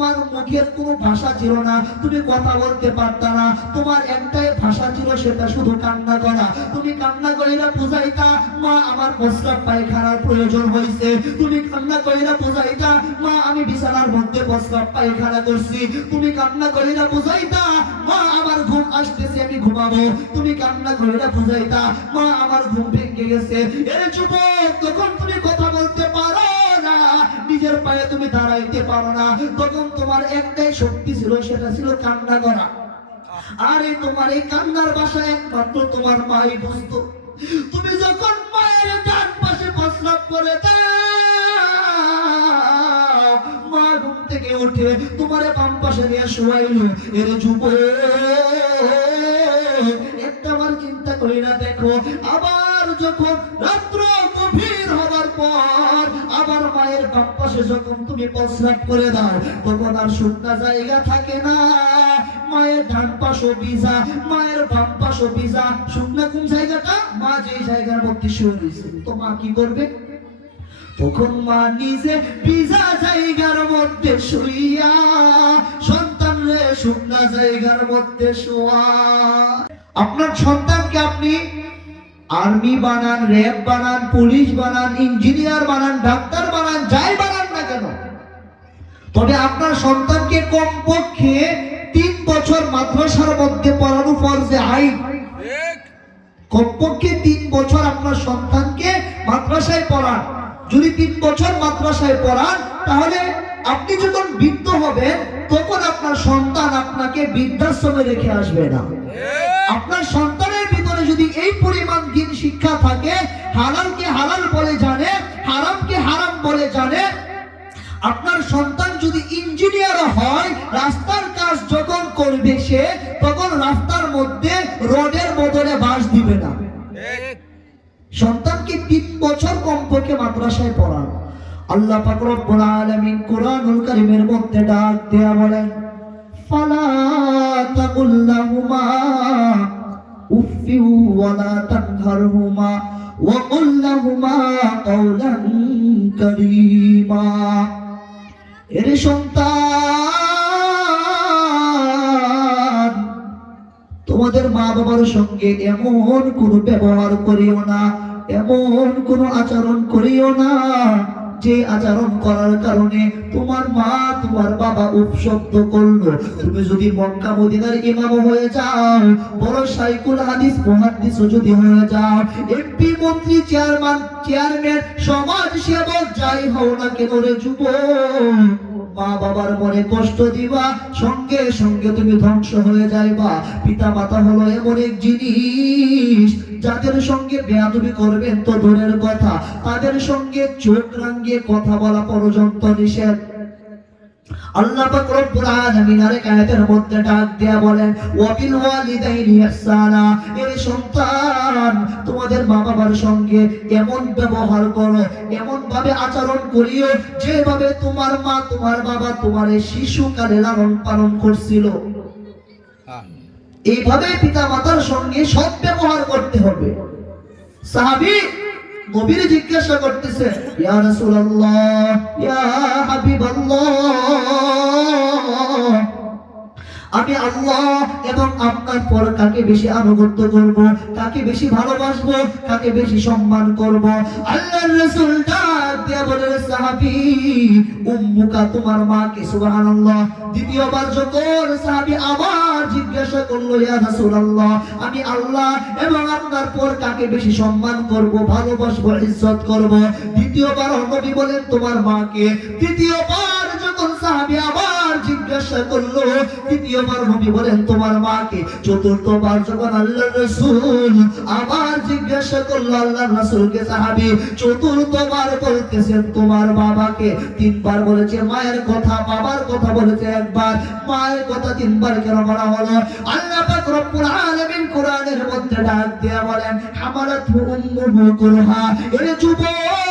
তোমার মুখের কোনো ভাষা ছিল না। তুমি কথা বলতে পারতা না। তোমার একটাই ভাষা ছিল সেটা শুধু কান্না করা। তুমি কান্না করিলা বুঝাইতা, মা, আমার প্রস্রাব পায়খানার প্রয়োজন হয়েছে তুমি কান্না করিলা বুঝাইতা, মা, আমি বিছানার মধ্যে প্রস্রাব পায়খানা করছি। তুমি কান্না করিলা বুঝাইতা, মা, আমার ঘুম আসতেছে, আমি ঘুমাবো। তুমি কান্না করিলা বুঝাইতা, মা, আমার ঘুম ভেঙে গেছে। এর যুবক, তখন তুমি কথা নিজের পায়ে তুমি দাঁড়াইতে পারো না। তখন তোমার একটাই শক্তি ছিল, সেটা ছিল কান্না করা। আর এই তোমার এই কান্নার বাসা একমাত্র তোমার মাই বুঝতো। তুমি যখন মায়ের ডান পাশে প্রস্রাব করে মা ঘুম থেকে উঠে তোমার বাম পাশে নিয়ে শোয়াইল। এর যুব একটা আমার চিন্তা করি না পাশে যখন তুমি প্রস্রাব করে দাও, তখন আর শুকনা জায়গা থাকে না। মায়ের ডান পাশও ভিজা, মায়ের বাম পাশও ভিজা। শুকনা কোন জায়গাটা? মা যেই জায়গার মধ্যে শুয়ে রয়েছে। তো মা কি করবে? তখন মা নিজে ভিজা জায়গার মধ্যে শুইয়া, সন্তান রে শুকনা জায়গার মধ্যে শোয়া। আপনার সন্তানকে আপনি আর্মি বানান, র্যাব বানান, পুলিশ বানান, ইঞ্জিনিয়ার বানান, ডাক্তার বানান, যাই বানান তবে আপনার সন্তানকে কমপক্ষে তিন বছর মাদ্রাসার মধ্যে পড়ানো ফরজে আইন। কমপক্ষে তিন বছর আপনার সন্তানকে মাদ্রাসায় পড়ান। যদি তিন বছর মাদ্রাসায় পড়ান তাহলে আপনি যখন বৃদ্ধ হবেন তখন আপনার সন্তান আপনাকে বৃদ্ধাশ্রমে রেখে আসবে না। আপনার সন্তানের ভিতরে যদি এই পরিমাণ দিন শিক্ষা থাকে হালাল ইঞ্জিনিয়ার হয়, রাস্তার কাজ যখন করবে সে, তখন রাস্তার মধ্যে রোডের বদলে বাস দিবে না। সন্তানকে তিন বছর কমপক্ষে মাদ্রাসায় পড়ান? আল্লাহ পাক রব্বুল আলামিন কোরআনুল কারীমের মধ্যে ডাক দেয়া বলেন, ফালা তাকুল লাহুমা উফি ওয়ালা তানহারহুমা ওয়া কুল লাহুমা কাওলান কারীমা। এর সন্তান। তোমাদের মা বাবার সঙ্গে এমন কোনো ব্যবহার করিও না, এমন কোনো আচরণ করিও না। যে আচরণ করার কারণে তোমার মা তোমার বাবা উপশব্দ করল। তুমি যদি মক্কা মদিনার ইমাম হয়ে যাও, বড় সাইকুল হাদিস মহাদিস যদি হয়ে যাও এমপি মন্ত্রী চেয়ারম্যান চেয়ারম্যান সমাজ সেবক যাই হও না কেন রে যুবক? মা বাবার মনে কষ্ট দিবা, সঙ্গে সঙ্গে তুমি ধ্বংস হয়ে যাইবা। পিতা মাতা হলো এমন এক জিনিস, যাদের সঙ্গে বেয়াদুবি করবেন তো দূরের কথা। তাদের সঙ্গে চোখ রাঙ্গিয়ে কথা বলা পর্যন্ত নিষেধ। তোমাদের মা বাবার সঙ্গে এমন ব্যবহার করো এমন ভাবে আচরণ করিও। যেভাবে তোমার মা, তোমার বাবা তোমার শিশুকালে লালন পালন করছিল, এইভাবে পিতা মাতার সঙ্গে সৎ ব্যবহার করতে হবে। জিজ্ঞাসা করতেছে, ইয়া ইয়া আমি আল্লাহ এবং আপনার পর কাকে বেশি আনুগত্য করব, কাকে বেশি ভালোবাসবো, কাকে বেশি সম্মান করব? আল্লাহর রাসূল সাহাবী, উম্মুকা তোমার মা কে সুবহানাল্লাহ। দ্বিতীয়বার যখন সাহাবী আবার জিজ্ঞাসা করল, ইয়া রাসূলুল্লাহ, আমি আল্লাহ এবং আপনার পর কাকে বেশি সম্মান করব, ভালোবাসবো, ইজ্জত করব? দ্বিতীয়বার নবী বলেন তোমার মাকে। তৃতীয়বার সাহাবী আবার জিজ্ঞাসা করল, তৃতীয়বার নবী বলেন তোমার মাকে, চতুর্থবার যখন আল্লাহ রসুল আবার জিজ্ঞাসা করল আল্লাহ রসুলকে সাহাবী চতুর্থবার বলতেছেন তোমার বাবাকে? তিনবার বলেছে, মায়ের কথা, বাবার কথা বলেছে একবার, মায়ের কথা তিনবার কেন বলা হলো? আল্লাহ কোরআনের মধ্যে ডাক দিয়ে বলেন এরে যুবক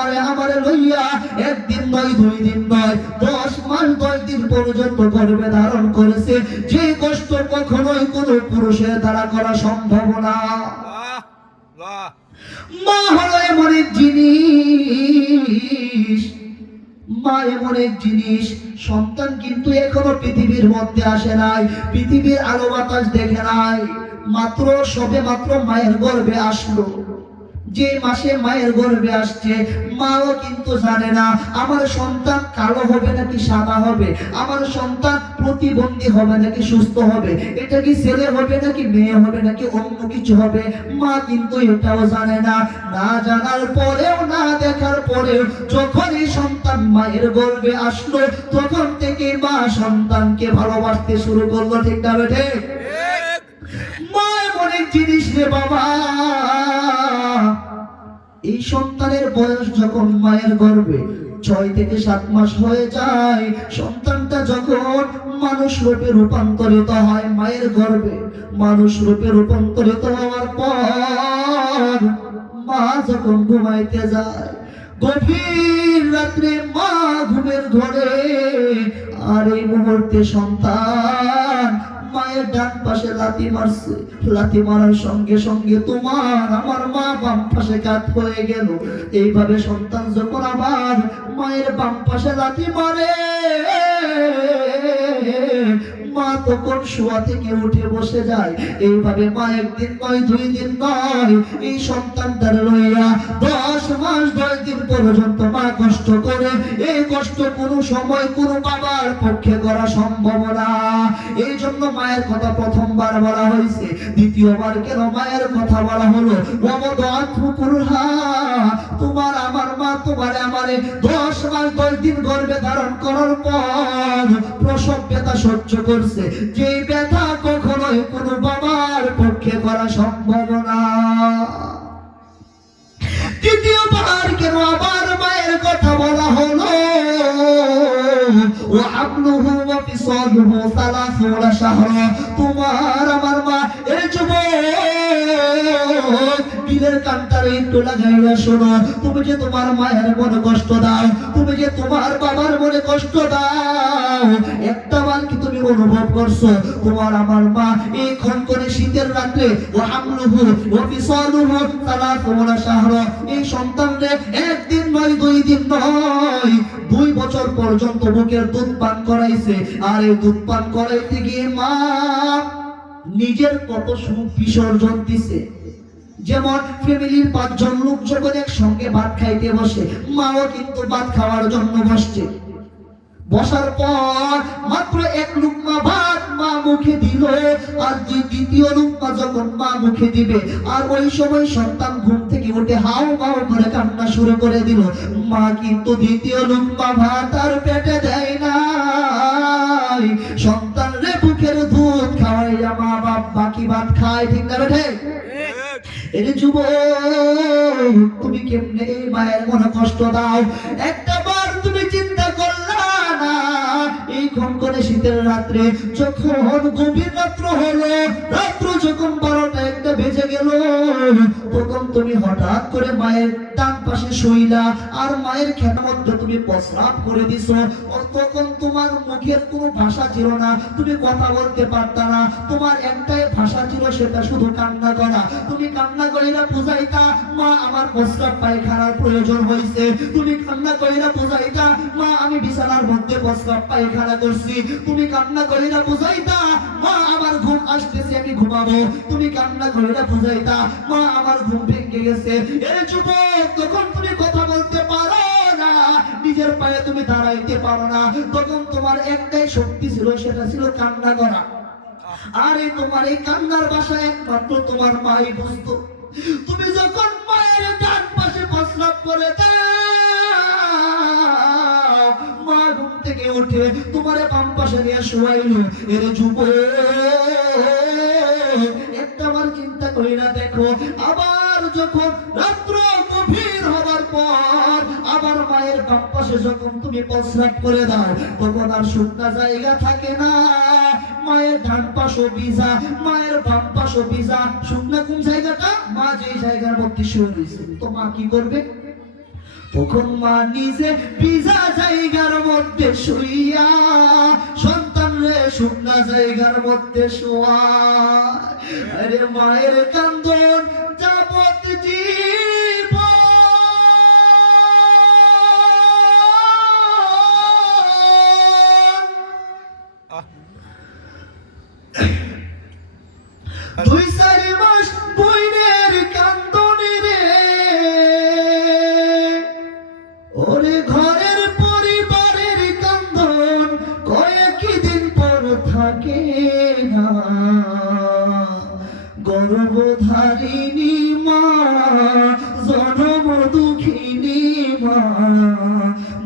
মা তোমারে আমারে লইয়া একদিন নয় দুই দিন নয় দশ মাস দশ দিন পর্যন্ত গর্ভে ধারণ করেছে। যে কষ্ট কখনোই কোনো পুরুষের দ্বারা করা সম্ভব না। মা হলো এমন এক জিনিস মা এমন এক জিনিস সন্তান কিন্তু এখনও পৃথিবীর মধ্যে আসে নাই পৃথিবীর আলো বাতাস দেখে নাই মাত্র সবে মাত্র মায়ের গর্ভে আসলো। যে মাসে মায়ের গর্ভে আসছে মাও কিন্তু জানে না আমার সন্তান কালো হবে নাকি সাদা হবে? আমার সন্তান প্রতিবন্ধী হবে নাকি সুস্থ হবে? এটা কি ছেলে হবে নাকি মেয়ে হবে নাকি অন্য কিছু হবে? মা কিন্তু এটাও জানে না। না জানার পরেও না দেখার পরেও যখন এই সন্তান মায়ের গর্ভে আসলো তখন থেকে মা সন্তানকে ভালোবাসতে শুরু করল ঠিক না বেঠে? মা এক জিনিস রে বাবা। এই সন্তানের বয়স যখন মায়ের গর্ভে ছয় থেকে সাত মাস হয়ে যায়, সন্তানটা যখন মানুষ রূপে রূপান্তরিত হয় মায়ের গর্ভে, মানুষ রূপে রূপান্তরিত হওয়ার পর মা যখন ঘুমাইতে যায়, গভীর রাত্রে মা ঘুমের ঘরে আর এই মুহূর্তে সন্তান মায়ের ডান পাশে লাথি মারছে। লাথি মারার সঙ্গে সঙ্গে তোমার আমার মা বাম পাশে কাত হয়ে গেল। এইভাবে সন্তান যখন আবার মায়ের বাম পাশে লাথি মারে মা তখন শোয়া থেকে উঠে বসে যায়। এইভাবে মা একদিন নয়, দুই দিন নয়, এই সন্তানটার লইয়া দশ মাস, দশ দিন পর্যন্ত মা কষ্ট করে। এই কষ্ট কোনো সময় কোনো বাবার পক্ষে করা সম্ভব না। এই জন্য মায়ের কথা প্রথমবার বলা হয়েছে। দ্বিতীয়বার কেন মায়ের কথা বলা হলো? তোমার আমার মা তোমার আমারে দশ মাস, দশ দিন গর্ভে ধারণ করার পর প্রসব ব্যথা সহ্য করছে। যে ব্যথা কখনোই কোনো বাবার পক্ষে করা সম্ভব না। তৃতীয়বার কেন আবার মায়ের কথা বলা হলো? তোমার আমার মা এই যুবক। দিলের কান্তারে একটু লাগাইয়া শোনো, তুমি যে তোমার মায়ের মনে কষ্ট দাও, তুমি যে তোমার বাবার মনে কষ্ট দাও, একটা বার কি তুমি অনুভব করছ? তোমার আমার মা এই করে শীতের রাত্রে ও আমলুহু ও ফিসালুহু সালাসুনা শাহরা, এই সন্তানরে একদিন নয়, দুই দিন নয়, দুই বছর পর্যন্ত বুকের দুধ পান করাইছে। আর এই দুধ পান করাইতে গিয়ে মা নিজের কত সুখ বিসর্জন দিছে। যেমন ফ্যামিলির পাঁচজন লোক যখন একসঙ্গে ভাত খাইতে বসে, মাও কিন্তু ভাত খাওয়ার জন্য বসছে বসার পর মাত্র এক লুকমা ভাত মা মুখে দিল, আর যে দ্বিতীয় লুকমা যখন মা মুখে দিবে, আর ওই সময় সন্তান ঘুম থেকে উঠে হাও মাও করে কান্না শুরু করে দিল। মা কিন্তু দ্বিতীয় লুকমা ভাত আর পেটে দেয় না সন্তান রে বুকের দুধ খাওয়াইয়া মা বাপ বাকি ভাত খায়, ঠিক না বেঠে? এরে যুব তুমি কেমনে এই মায়ের মনে কষ্ট দাও? একটা বার তুমি চিন্তা করলা এই শীতের রাত্রে যখন গভীর রাত্র হলো, রাত্র যখন বারোটা, একটা বেজে গেল। তখন তুমি হঠাৎ করে মায়ের ডান পাশে শুইলা, আর মায়ের খেতার মধ্যে তুমি প্রস্রাব করে আর তখন তোমার মুখের কোনো ভাষা ছিল না, তুমি কথা বলতে পারতা না। তোমার একটাই ভাষা ছিল সেটা শুধু কান্না করা। তুমি কান্না করিলা বুঝাইতা, মা, আমার প্রস্রাব পায়খানার প্রয়োজন হয়েছে তুমি কান্না করিলা বুঝাইতা, মা, আমি বিছানার মধ্যে প্রস্রাব পায়খানা করছি। তুমি কান্না করিলা বুঝাইতা, মা, আমার ঘুম আসতেছে, আমি ঘুমাবো। তুমি কান্না করিলা বুঝাইতা মা আমার ঘুম ভেঙে গেছে। এর যুবক তখন তুমি কথা বলতে পারো নিজের পায়ে তুমি দাঁড়াইতে পারো না, তখন তোমার একটাই শক্তি ছিল, সেটা ছিল কান্না করা। আরে তোমার এই কান্নার ভাষা একমাত্র তোমার মাই বুঝতো। তুমি যখন মায়ের ডান পাশে প্রস্রাব করে মা ঘুম থেকে উঠে তোমার বাম পাশে নিয়ে শোয়াইল। এর যুব একটা বার চিন্তা না দেখো, আবার যখন রাত্র গভীর হবার পর আবার মায়ের বাম যখন তুমি প্রস্রাব করে দাও, তখন আর শুকনা জায়গা থাকে না। মায়ের ডান পাশও ভিজা, মায়ের বাম পাশও ভিজা শুকনা কোন জায়গাটা? মা যে জায়গার মধ্যে শুয়ে রয়েছে। তো মা কি করবে? তখন মা নিজে ভিজা জায়গার মধ্যে শুইয়া রে শুকনা জায়গার মধ্যে শোয়া। আরে মায়ের কান্দন যাবত দুই সারি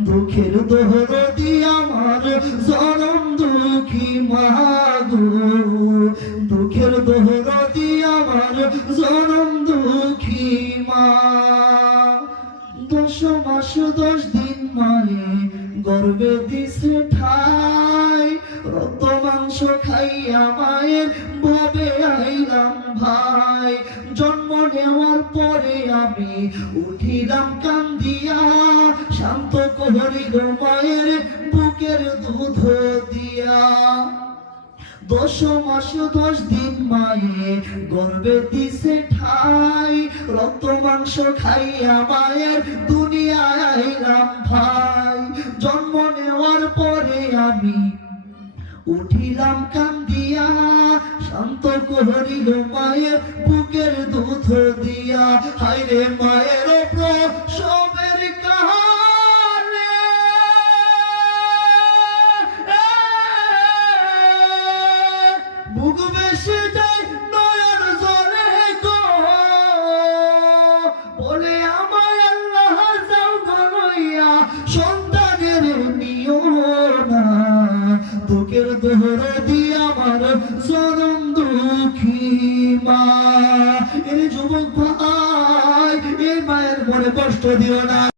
দুঃখের দোহরদি আমার জনম দুঃখী মা দুঃখের দোহরদি আমার জনম দুঃখী মা। দশ মাস, দশ দিন মায়ে গর্বে দিছে ঠাই। রক্ত, মাংস খাইয়া মায়ের ভবে আইলাম ভাই। জন্ম নেওয়ার পরে আমি উঠিলাম কান্দিয়া শান্ত করিল মায়ের বুকের দুধ দিয়া। দশ মাস দশ দিন মায়ে গর্বে দিছে ঠাই। রক্ত মাংস খাইয়া মায়ের দুনিয়ায় আইলাম ভাই। জন্ম নেওয়ার পরে আমি উঠিলাম কান্দিয়া, শান্ত করিল মায়ের বুকের দুধ দিয়া। হাইরে মায়ের প্রসবের বেশি যায় নয়ন জলে বলে আমায় সন্তানের নিও না দুঃখের দোহর দিয়ে আমার জনম দুঃখী মা। এর যুবক ভাই মায়ের মনে কষ্ট দিও না।